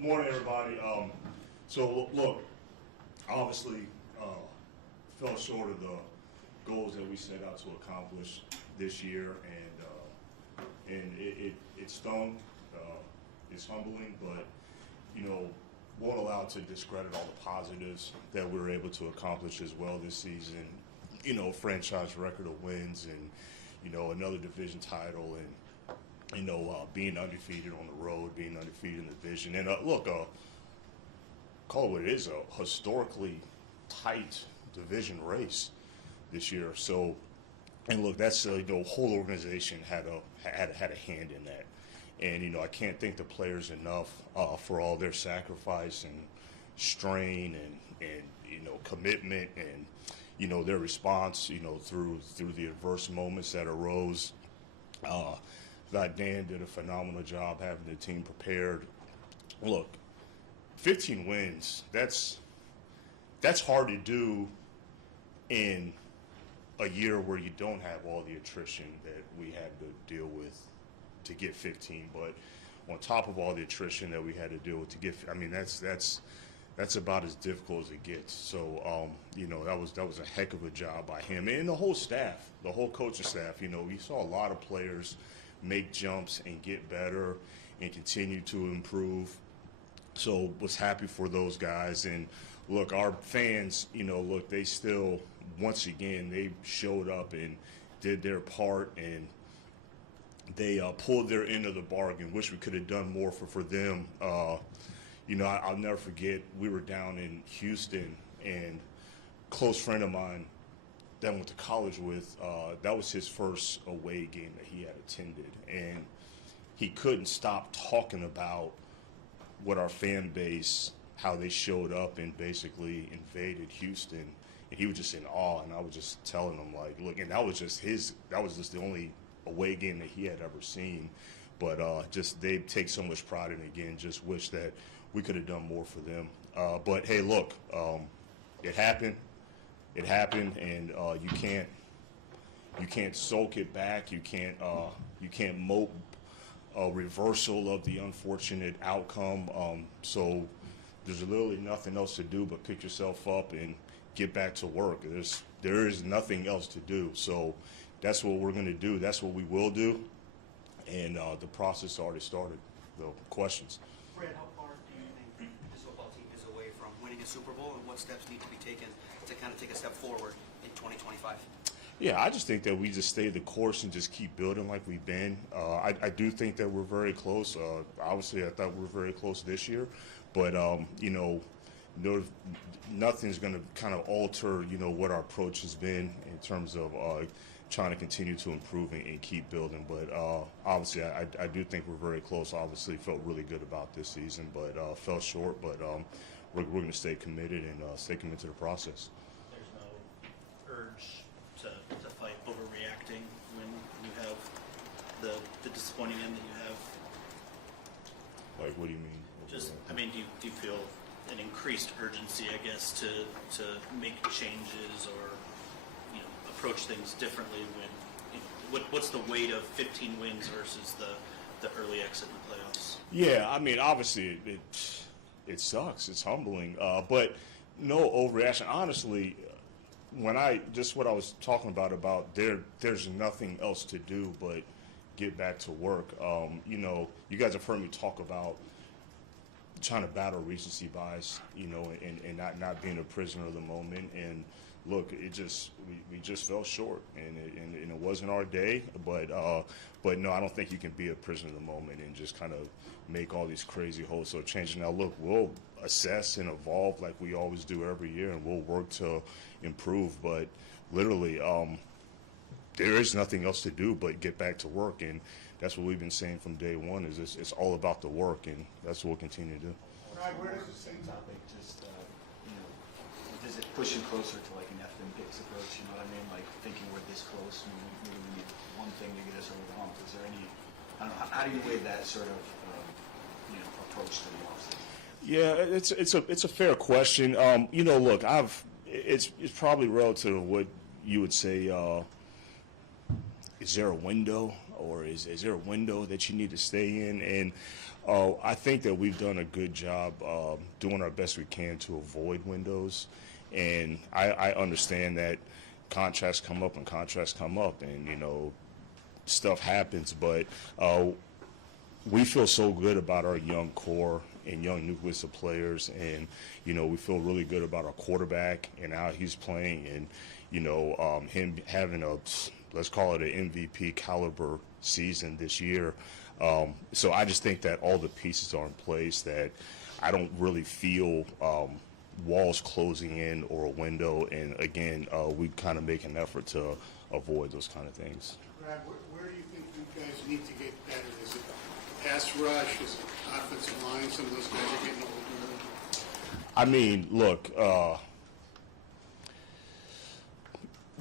Morning, everybody. So look, obviously fell short of the goals that we set out to accomplish this year, and it stung. It's humbling, but won't allow it to discredit all the positives that we were able to accomplish as well this season. Franchise record of wins, and another division title, and being undefeated on the road, being undefeated in the division. And call it what it is, a historically tight division race this year. So, and look, that's the whole organization had a hand in that. And I can't thank the players enough for all their sacrifice and strain and commitment and their response through the adverse moments that arose. Thought Dan did a phenomenal job having the team prepared. Look, 15 wins, that's hard to do in a year where you don't have all the attrition that we had to deal with to get 15. But on top of all the attrition that we had to deal with to get, that's about as difficult as it gets. So, that was a heck of a job by him and the whole staff, the whole coaching staff. We saw a lot of players make jumps and get better and continue to improve. So was happy for those guys. And look, our fans, they still, once again, they showed up and did their part, and they pulled their end of the bargain. Wish we could have done more for them. I'll never forget, we were down in Houston, and a close friend of mine that I went to college with, that was his first away game that he had attended. And he couldn't stop talking about what our fan base, how they showed up and basically invaded Houston. And he was just in awe, and I was just telling him, like, look, and that was just the only away game that he had ever seen. But they take so much pride in it. Again, just wish that we could have done more for them. But hey, look, it happened. It happened, and you can't soak it back. You can't mope a reversal of the unfortunate outcome. So there's literally nothing else to do but pick yourself up and get back to work. There is nothing else to do. So that's what we're going to do. That's what we will do, and the process already started. So questions. Brad, how far do you think this football team is away from winning a Super Bowl, and what steps need to be taken to kind of take a step forward in 2025? Yeah, I just think that we just stay the course and just keep building like we've been. I do think that we're very close. Obviously, I thought we were very close this year, but nothing's going to kind of alter what our approach has been in terms of trying to continue to improve and keep building. But obviously, I do think we're very close. Obviously, felt really good about this season, but fell short. But we're going to stay committed and stay committed to the process. There's no urge to fight overreacting when you have the disappointing end that you have. Like, what do you mean? Do you feel an increased urgency, I guess, to make changes or approach things differently when what's the weight of 15 wins versus the early exit in the playoffs? Yeah, obviously it sucks. It's humbling, but no overreaction. Honestly, what I was talking about there's nothing else to do but get back to work. You guys have heard me talk about trying to battle recency bias, and not being a prisoner of the moment. And look, we just fell short, and it wasn't our day. But no, I don't think you can be a prisoner of the moment and just kind of make all these crazy wholesale changes. Now, look, we'll assess and evolve like we always do every year, and we'll work to improve. But literally, there is nothing else to do but get back to work, and that's what we've been saying from day one. Is it's all about the work, and that's what we'll continue to do. Brad, where does the same topic just does it push you closer to like an F and picks approach? You know what I mean? Like thinking we're this close, and maybe we need one thing to get us over the hump. Is there any? I don't know. How do you weigh that sort of approach to the offseason? Yeah, it's a fair question. Look, it's probably relative to what you would say. Is there a window, or is there a window that you need to stay in? And I think that we've done a good job doing our best we can to avoid windows, and I understand that contracts come up and contracts come up, and stuff happens, but we feel so good about our young core and young nucleus of players, and we feel really good about our quarterback and how he's playing, and him having let's call it an MVP caliber season this year. So I just think that all the pieces are in place, that I don't really feel walls closing in or a window, and again, we kind of make an effort to avoid those kind of things. Brad, where do you think you guys need to get better? Is it pass rush? Is it offensive line? Some of those guys are getting older. I mean, look,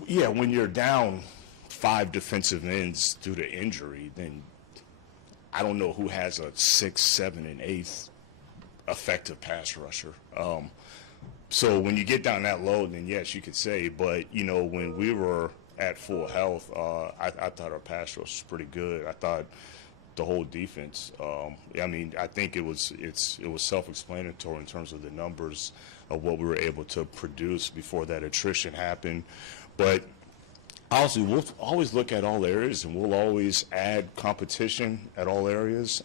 yeah, when you're down 5 defensive ends due to injury, then I don't know who has a 6, 7, and 8th effective pass rusher. So when you get down that low, then yes, you could say. But when we were at full health, I thought our pass rush was pretty good. I thought the whole defense. I mean, I think it was self-explanatory in terms of the numbers of what we were able to produce before that attrition happened. But honestly, we'll always look at all areas, and we'll always add competition at all areas.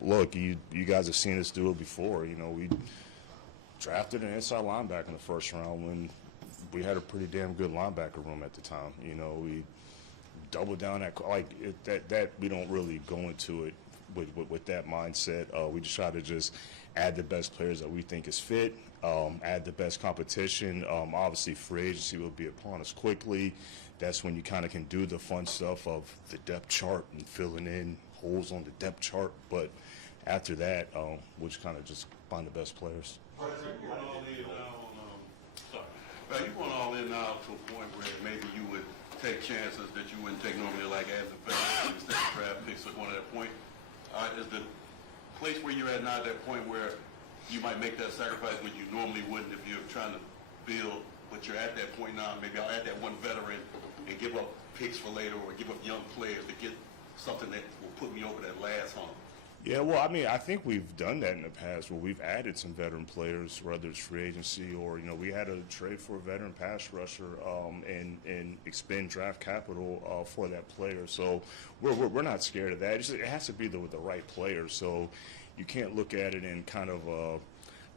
Look, you guys have seen us do it before. We drafted an inside linebacker in the first round when we had a pretty damn good linebacker room at the time. We doubled down that we don't really go into it with that mindset. We just try to just add the best players that we think is fit, add the best competition. Obviously, free agency will be upon us quickly. That's when you kind of can do the fun stuff of the depth chart and filling in holes on the depth chart. But after that, we'll just kind of just find the best players. Brad, you went all in now Brad, you went all in now to a point where maybe you would take chances that you wouldn't take normally, like as a fan, instead of draft picks at one at that point. Is the place where you're at now at that point where you might make that sacrifice when you normally wouldn't if you're trying to build, but you're at that point now, maybe I'll add that one veteran and give up picks for later, or give up young players to get something that will put me over that last hump? Yeah, well, I mean, I think we've done that in the past where we've added some veteran players, whether it's free agency or, we had a trade for a veteran pass rusher and expend draft capital for that player. So we're not scared of that. It has to be with the right player. So you can't look at it in kind of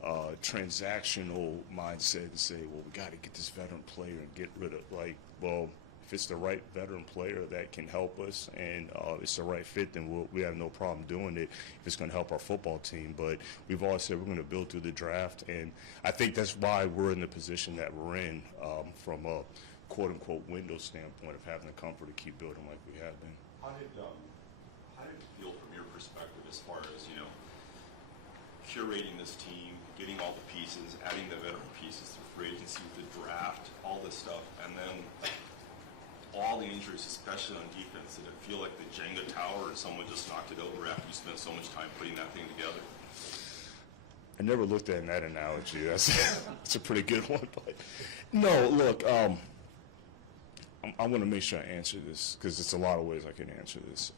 a transactional mindset and say, well, we got to get this veteran player and get rid of, if it's the right veteran player that can help us and it's the right fit, then we have no problem doing it if it's going to help our football team. But we've always said we're going to build through the draft, and I think that's why we're in the position that we're in from a quote-unquote window standpoint of having the comfort to keep building like we have been. How did it feel from your perspective as far as, curating this team, getting all the pieces, adding the veteran pieces through free agency, the draft, all this stuff, and then all the injuries, especially on defense? Did it feel like the Jenga tower and someone just knocked it over after you spent so much time putting that thing together? I never looked at that analogy. That's a pretty good one. But no, look, I want to make sure I answer this because it's a lot of ways I can answer this.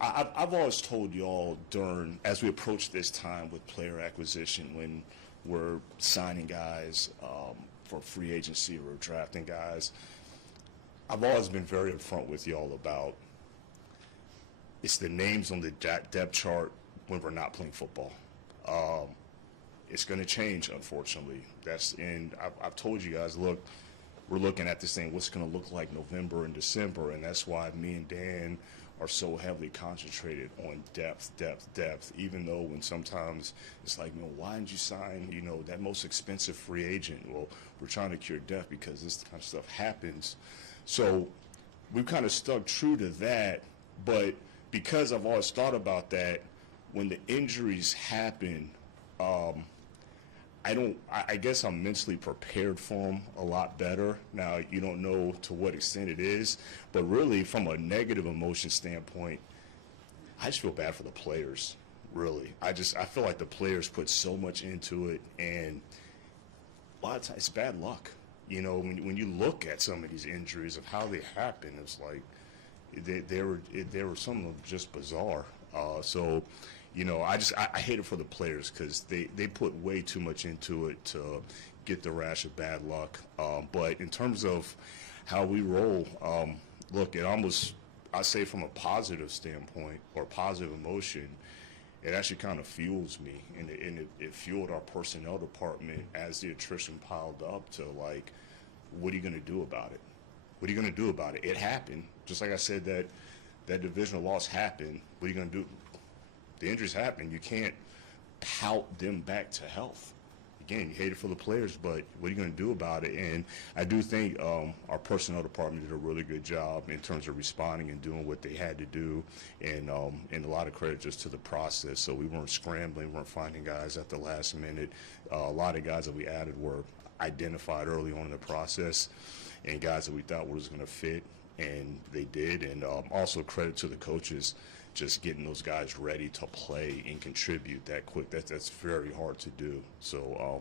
I've always told y'all as we approach this time with player acquisition, when we're signing guys for free agency or drafting guys, I've always been very upfront with y'all about it's the names on the depth chart when we're not playing football. It's going to change, unfortunately. I've told you guys, look, we're looking at this thing, what's going to look like November and December, and that's why me and Dan are so heavily concentrated on depth, even though when sometimes it's like, why didn't you sign, that most expensive free agent? Well, we're trying to cure depth because this kind of stuff happens. So we've kind of stuck true to that, but because I've always thought about that, when the injuries happen, I guess I'm mentally prepared for them a lot better. Now, you don't know to what extent it is, but really from a negative emotion standpoint, I just feel bad for the players, really. I feel like the players put so much into it, and a lot of times it's bad luck. When you look at some of these injuries of how they happen, it's like they were some of them just bizarre. So, I hate it for the players because they put way too much into it to get the rash of bad luck. But in terms of how we roll, look, it almost, I say from a positive standpoint or positive emotion, it actually kind of fuels me, and it fueled our personnel department as the attrition piled up to, like, what are you going to do about it? What are you going to do about it? It happened. Just like I said, that divisional loss happened. What are you going to do? The injuries happen. You can't tout them back to health. Again, you hate it for the players, but what are you going to do about it? And I do think our personnel department did a really good job in terms of responding and doing what they had to do, and a lot of credit just to the process. So we weren't scrambling, we weren't finding guys at the last minute. A lot of guys that we added were identified early on in the process, and guys that we thought was going to fit, and they did. And also credit to the coaches, just getting those guys ready to play and contribute that quick. That's very hard to do. So,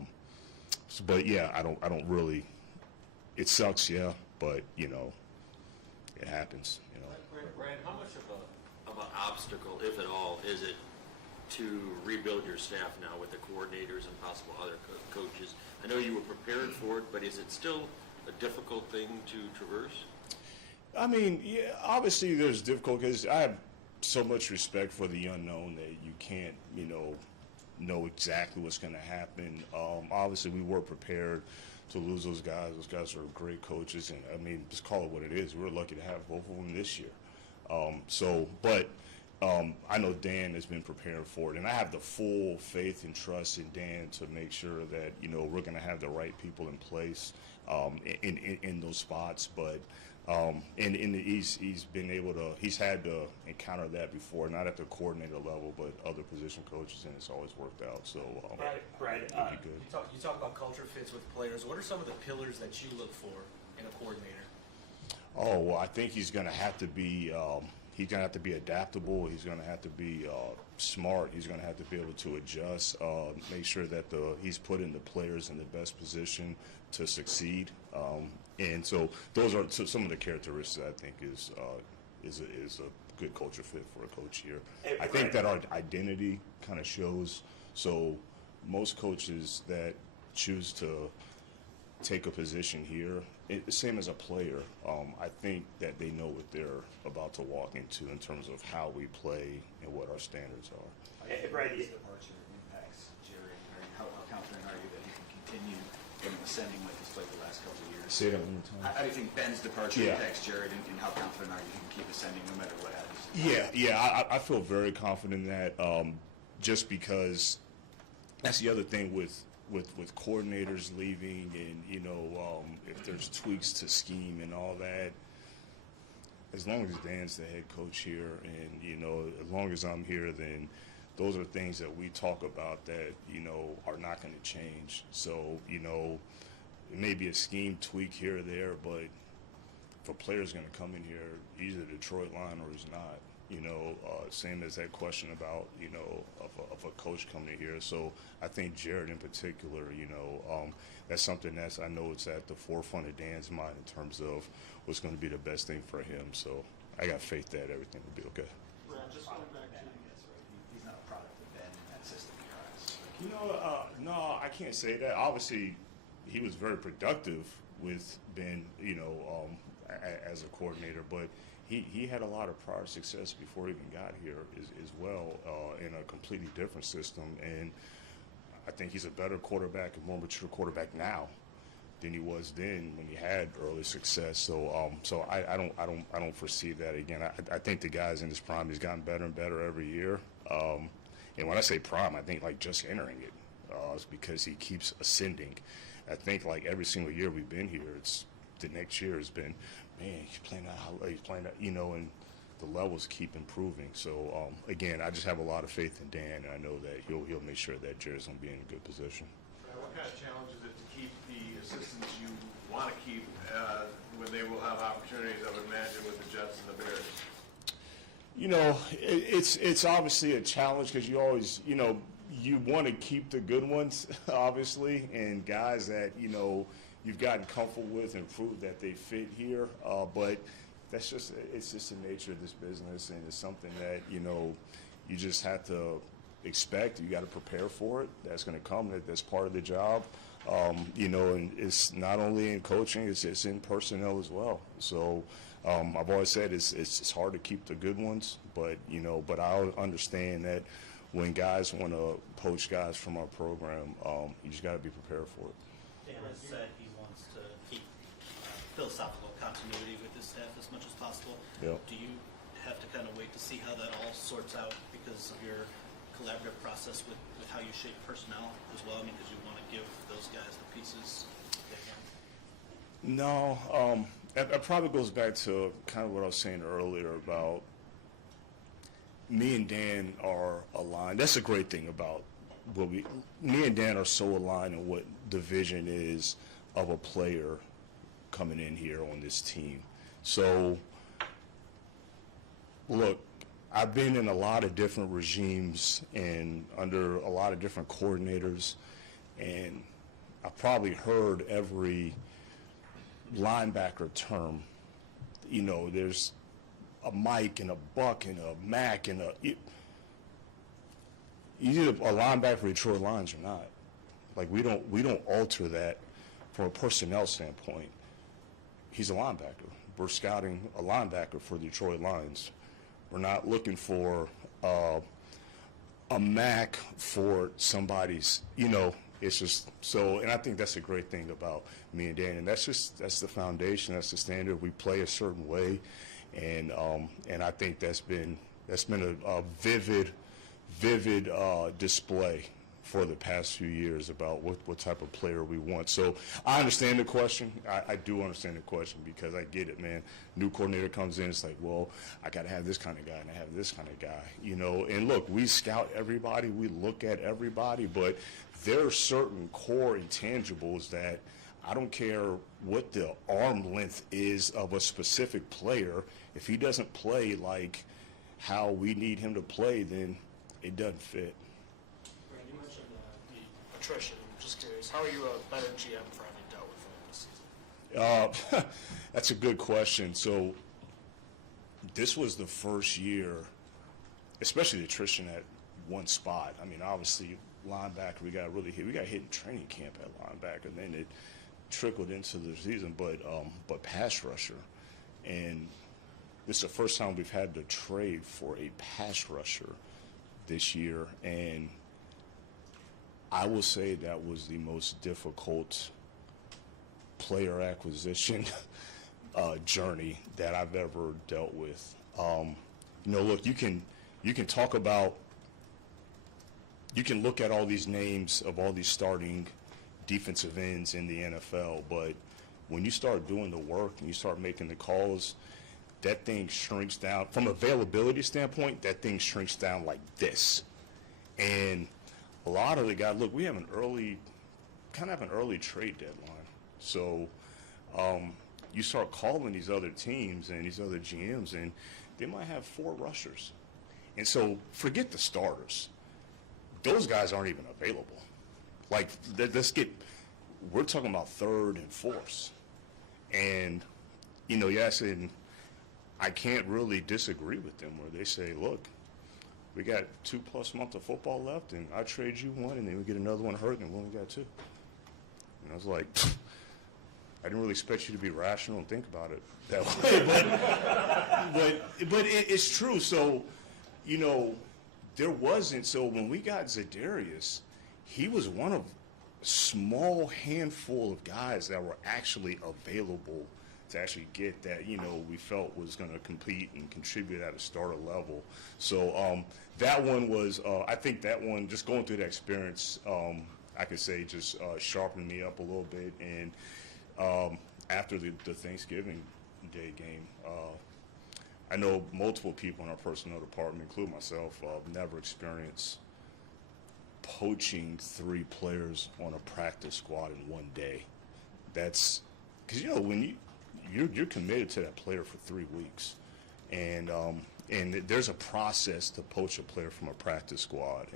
but yeah, I don't really. It sucks, yeah, but it happens. Brad, how much of an obstacle, if at all, is it to rebuild your staff now with the coordinators and possible other coaches? I know you were prepared for it, but is it still a difficult thing to traverse? I mean, yeah, obviously there's difficult because I have so much respect for the unknown that you can't, know exactly what's going to happen. Obviously, we were prepared to lose those guys. Those guys are great coaches, and I mean, just call it what it is. We're lucky to have both of them this year. I know Dan has been preparing for it, and I have the full faith and trust in Dan to make sure that we're going to have the right people in place in those spots. But he's been able to. He's had to encounter that before, not at the coordinator level, but other position coaches, and it's always worked out. So, Brad, it'll be good. you talk about culture fits with players. What are some of the pillars that you look for in a coordinator? Oh well, I think he's going to have to be. He's going to have to be adaptable. He's going to have to be smart. He's going to have to be able to adjust, make sure that he's putting the players in the best position to succeed. And so those are some of the characteristics I think is a good culture fit for a coach here. I think that our identity kind of shows. So most coaches that choose to take a position here, same as a player, I think that they know what they're about to walk into in terms of how we play and what our standards are. Brad, his departure impacts Jerry. How confident are you that he can continue ascending like he's played the last couple of years? Say that one more time. How do you think Ben's departure impacts Jared, and how confident are you he can keep ascending no matter what happens? I feel very confident in that, just because that's the other thing with coordinators leaving, and if there's tweaks to scheme and all that, as long as Dan's the head coach here, and as long as I'm here, then those are things that we talk about that are not going to change. So it may be a scheme tweak here or there, but if a player's going to come in here, he's a Detroit line or he's not. Same as that question about, of a coach coming here. So I think Jared in particular, that's something I know it's at the forefront of Dan's mind in terms of what's going to be the best thing for him. So I got faith that everything will be okay. Brad, just going back to he's not a product of Ben and that system he has. No, I can't say that. Obviously, he was very productive with Ben, as a coordinator, but he had a lot of prior success before he even got here as well, in a completely different system. And I think he's a better quarterback, a more mature quarterback now than he was then when he had early success. So I don't foresee that again. I think the guy's in his prime. He's gotten better and better every year. And when I say prime, I think like just entering it. It's because he keeps ascending. I think like every single year we've been here, it's the next year has been, man, he's playing that, and the levels keep improving. So again, I just have a lot of faith in Dan, and I know that he'll make sure that Jared's gonna be in a good position. What kind of challenge is it to keep the assistants you want to keep when they will have opportunities, I would imagine, with the Jets and the Bears? It's obviously a challenge because you always, you want to keep the good ones, obviously, and guys that, you've gotten comfortable with and proved that they fit here. But it's just the nature of this business, and it's something that, You just have to expect. You got to prepare for it. That's going to come. That's part of the job. You know, and it's not only in coaching; it's in personnel as well. So I've always said it's hard to keep the good ones, but you know, but I understand that when guys want to poach guys from our program, you just got to be prepared for it. Dan has said he wants to keep philosophical continuity with his staff as much as possible. Yep. Do you have to kind of wait to see how that all sorts out because of your collaborative process with how you shape personnel as well? I mean, because you want to give those guys the pieces they can. No, that probably goes back to kind of what I was saying earlier about me and Dan are aligned. That's a great thing about me and Dan are so aligned in what the vision is of a player coming in here on this team. So, look, I've been in a lot of different regimes and under a lot of different coordinators, and I've probably heard every linebacker term. You know, there's a Mike and a Buck and a Mac and you either a linebacker for Detroit Lions or not. Like we don't alter that from a personnel standpoint. He's a linebacker. We're scouting a linebacker for the Detroit Lions. We're not looking for a Mac for somebody's, you know, it's just so, and I think that's a great thing about me and Dan, and that's the foundation, that's the standard. We play a certain way, and I think that's been a vivid display for the past few years about what type of player we want. So I understand the question. I do understand the question because I get it, man. New coordinator comes in, it's like, well, I got to have this kind of guy and I have this kind of guy, you know. And look, we scout everybody, we look at everybody, but there are certain core intangibles that I don't care what the arm length is of a specific player. If he doesn't play like how we need him to play, then it doesn't fit. Brad, you mentioned the attrition. I'm just curious, how are you a better GM for having dealt with it this season? That's a good question. So this was the first year, especially the attrition at one spot. I mean, obviously, linebacker, we got hit in training camp at linebacker, and then it trickled into the season, but pass rusher. And this is the first time we've had to trade for a pass rusher this year, and I will say that was the most difficult player acquisition journey that I've ever dealt with. You know, look, you can talk about, you can look at all these names of all these starting defensive ends in the NFL, but when you start doing the work and you start making the calls, that thing shrinks down. From availability standpoint, that thing shrinks down like this. And a lot of the guys, look, we have an early trade deadline. So you start calling these other teams and these other GMs, and they might have 4 rushers. And so forget the starters. Those guys aren't even available. Like, we're talking about 3rd and 4th. And, you know, yes, and I can't really disagree with them where they say, look, we got 2+ months of football left, and I trade you 1, and then we get another one hurt, and we only got 2. And I was like, I didn't really expect you to be rational and think about it that way. But it's true. So, you know, there wasn't. So when we got Za'Darius, he was one of a small handful of guys that were actually available to actually get that, you know, we felt was going to compete and contribute at a starter level. So that one was, I think that one, just going through that experience, I could say just sharpened me up a little bit. And after the Thanksgiving Day game, I know multiple people in our personnel department, including myself, never experienced poaching 3 players on a practice squad in one day. That's because, you know, when you're committed to that player for 3 weeks, and there's a process to poach a player from a practice squad,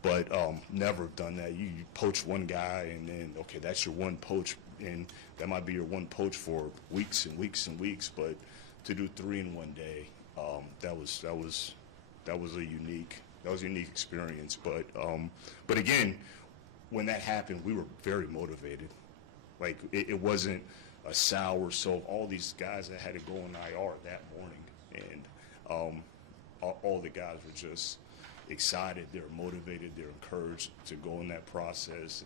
but never done that. You poach one guy, and then okay, that's your one poach, and that might be your one poach for weeks and weeks and weeks. But to do 3 in one day, that was that was a unique experience. But again, when that happened, we were very motivated. Like it wasn't a sour soul. All these guys that had to go on IR that morning, and all the guys were just excited. They're motivated. They're encouraged to go in that process,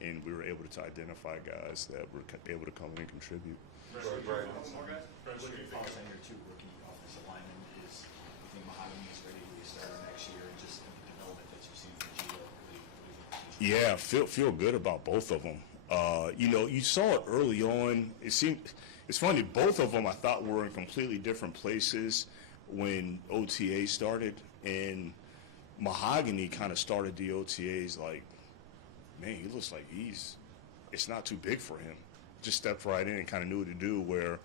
and we were able to identify guys that were able to come in and contribute. Right. Follows on your two rookie offensive linemen is, I think Mahogany is ready to be started next year, and just the development that you've seen from Gio. Yeah, feel good about both of them. You saw it early on. It's funny. Both of them I thought were in completely different places when OTA started, and Mahogany kind of started the OTAs like, man, he looks like it's not too big for him. Just stepped right in and kind of knew what to do, where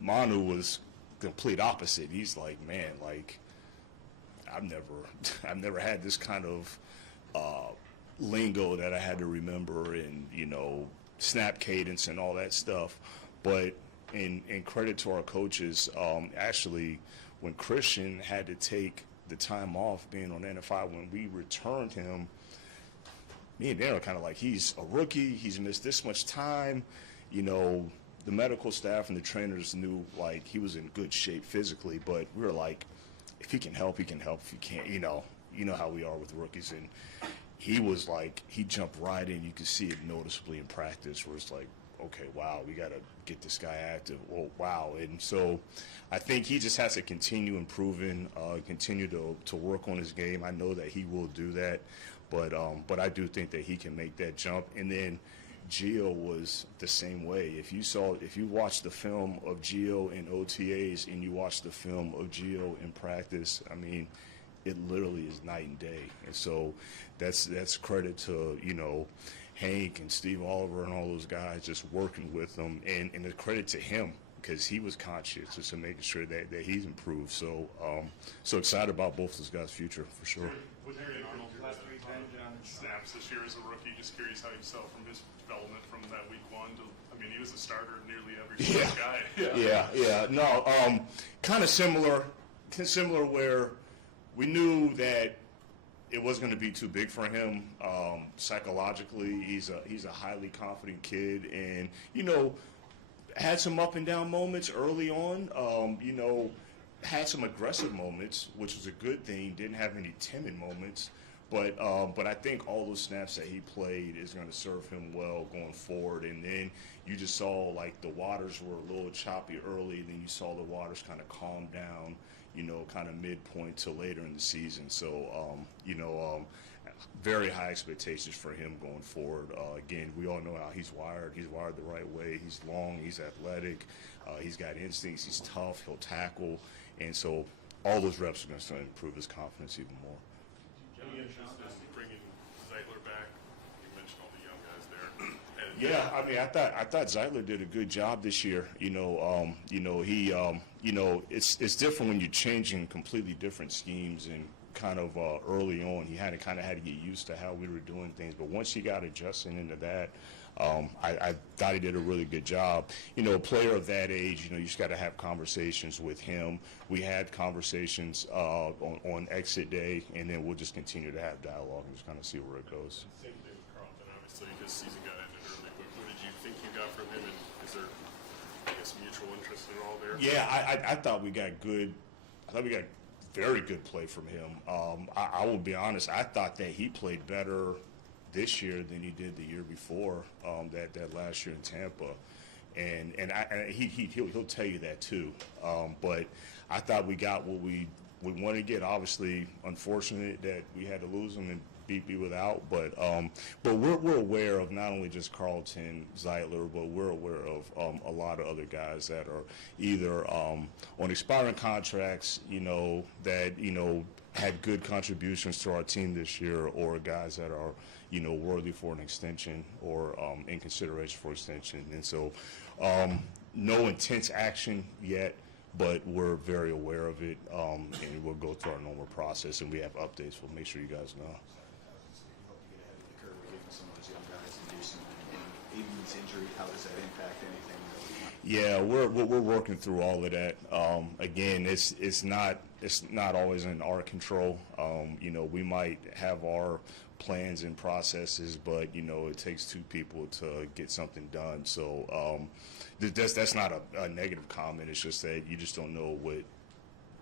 Manu was complete opposite. He's like, man, like I've never had this kind of lingo that I had to remember, and snap cadence and all that stuff. But in credit to our coaches, actually, when Christian had to take the time off being on NFI, when we returned him, me and Dan were kind of like, he's a rookie. He's missed this much time. The medical staff and the trainers knew like he was in good shape physically, but we were like, if he can help, he can help. If he can't, you know how we are with rookies. And he was like, he jumped right in. You could see it noticeably in practice where it's like, okay, wow, we got to get this guy active. Oh, wow. And so I think he just has to continue improving, continue to work on his game. I know that he will do that, but I do think that he can make that jump. And then Gio was the same way. If you watch the film of Gio in OTAs and you watch the film of Gio in practice, I mean, it literally is night and day. And so that's credit to, Hank and Steve Oliver and all those guys just working with them, and a credit to him because he was conscious just to making sure that he's improved. So so excited about both those guys' future for sure. With Harry Arnold last week, snaps this year as a rookie, just curious how you saw from his development from that week one to, I mean, he was a starter in nearly every guy. Yeah. No, kind of similar where we knew that it wasn't going to be too big for him. Psychologically, he's a highly confident kid, and had some up and down moments early on. Had some aggressive moments, which was a good thing. Didn't have any timid moments, but I think all those snaps that he played is going to serve him well going forward. And then you just saw like the waters were a little choppy early, then you saw the waters kind of calm down, kind of midpoint to later in the season. So very high expectations for him going forward. Again, we all know how he's wired. He's wired the right way. He's long. He's athletic. He's got instincts. He's tough. He'll tackle. And so all those reps are going to improve his confidence even more. Any interest in bringing Zeitler back? You mentioned all the young guys there. And Yeah, I mean, I thought Zeitler did a good job this year. It's different when you're changing completely different schemes, and kind of early on, he had to get used to how we were doing things. But once he got adjusting into that, I thought he did a really good job. A player of that age, you just got to have conversations with him. We had conversations on exit day, and then we'll just continue to have dialogue and just kind of see where it goes. same thing with Carlton, obviously, his season got ended early. But what did you think you got from him, and is there, I guess, mutual interest at all there? Yeah, I thought we got good. I thought we got very good play from him. I will be honest. I thought that he played better this year than he did the year before. That last year in Tampa, and he'll tell you that too. But I thought we got what we wanted to get. Obviously, unfortunate that we had to lose him and be without. But we're aware of not only just Carlton, Zeitler, but we're aware of a lot of other guys that are either on expiring contracts, that had good contributions to our team this year, or guys that are worthy for an extension or in consideration for extension. And so no intense action yet, but we're very aware of it, and we'll go through our normal process, and we have updates. We'll make sure you guys know. Hope to get ahead of the curve, giving some of those young guys and do some Aiden's injury, how does that impact anything? Yeah, we're working through all of that. Again, it's not always in our control. You know, we might have our plans and processes, but you know, it takes two people to get something done. So that's not a negative comment. It's just that you just don't know what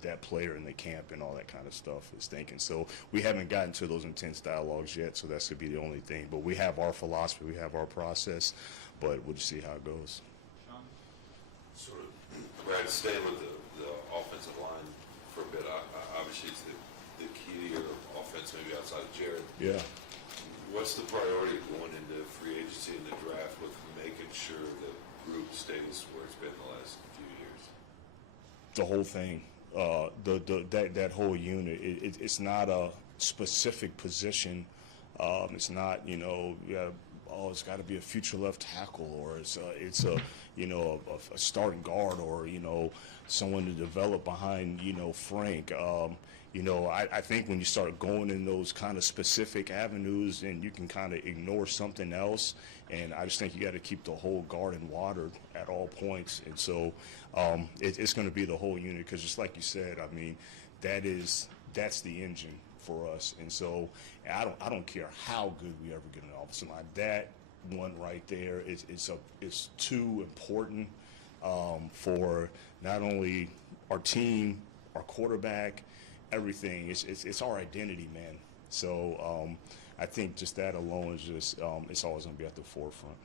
that player in the camp and all that kind of stuff is thinking. So we haven't gotten to those intense dialogues yet, so that's going to be the only thing. But we have our philosophy, we have our process, but we'll just see how it goes. Sort of, Brad, staying with the offensive line for a bit, obviously it's the key to your offense, maybe outside of Jared. Yeah. What's the priority going into free agency and the draft with making sure the group stays where it's been the last few years? The whole thing. That whole unit. It's not a specific position. It's not, you know, it's got to be a future left tackle, or it's a you know, a starting guard, or you know, someone to develop behind, you know, Frank. You know, I think when you start going in those kind of specific avenues, and you can kind of ignore something else, and I just think you got to keep the whole garden watered at all points. And so it's going to be the whole unit, because just like you said, I mean, that's the engine for us. And so I don't care how good we ever get an offensive line. That one right there it's too important for not only our team, our quarterback, everything. It's our identity, man. So I think just that alone is just it's always going to be at the forefront.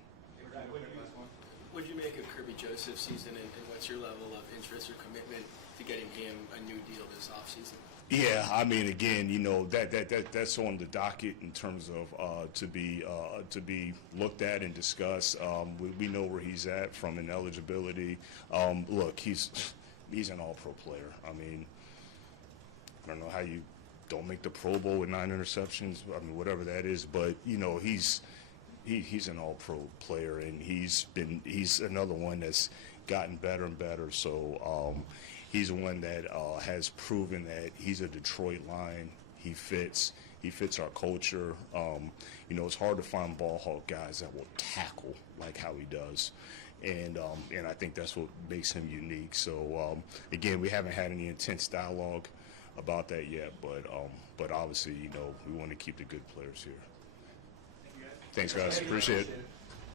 What did you make of Kirby Joseph's season, and what's your level of interest or commitment to getting him a new deal this offseason? Yeah, I mean, again, you know, that's on the docket in terms of to be looked at and discussed. We know where he's at from an eligibility. Look, he's an all-pro player. I mean, I don't know how you don't make the Pro Bowl with 9 interceptions. I mean, whatever that is, but you know, he's an all-pro player, and he's another one that's gotten better and better. So he's one that has proven that he's a Detroit Lion. He fits our culture. You know, it's hard to find ball hawk guys that will tackle like how he does. And I think that's what makes him unique. So again, we haven't had any intense dialogue about that yet, but obviously, you know, we want to keep the good players here. Thanks, guys. Appreciate it.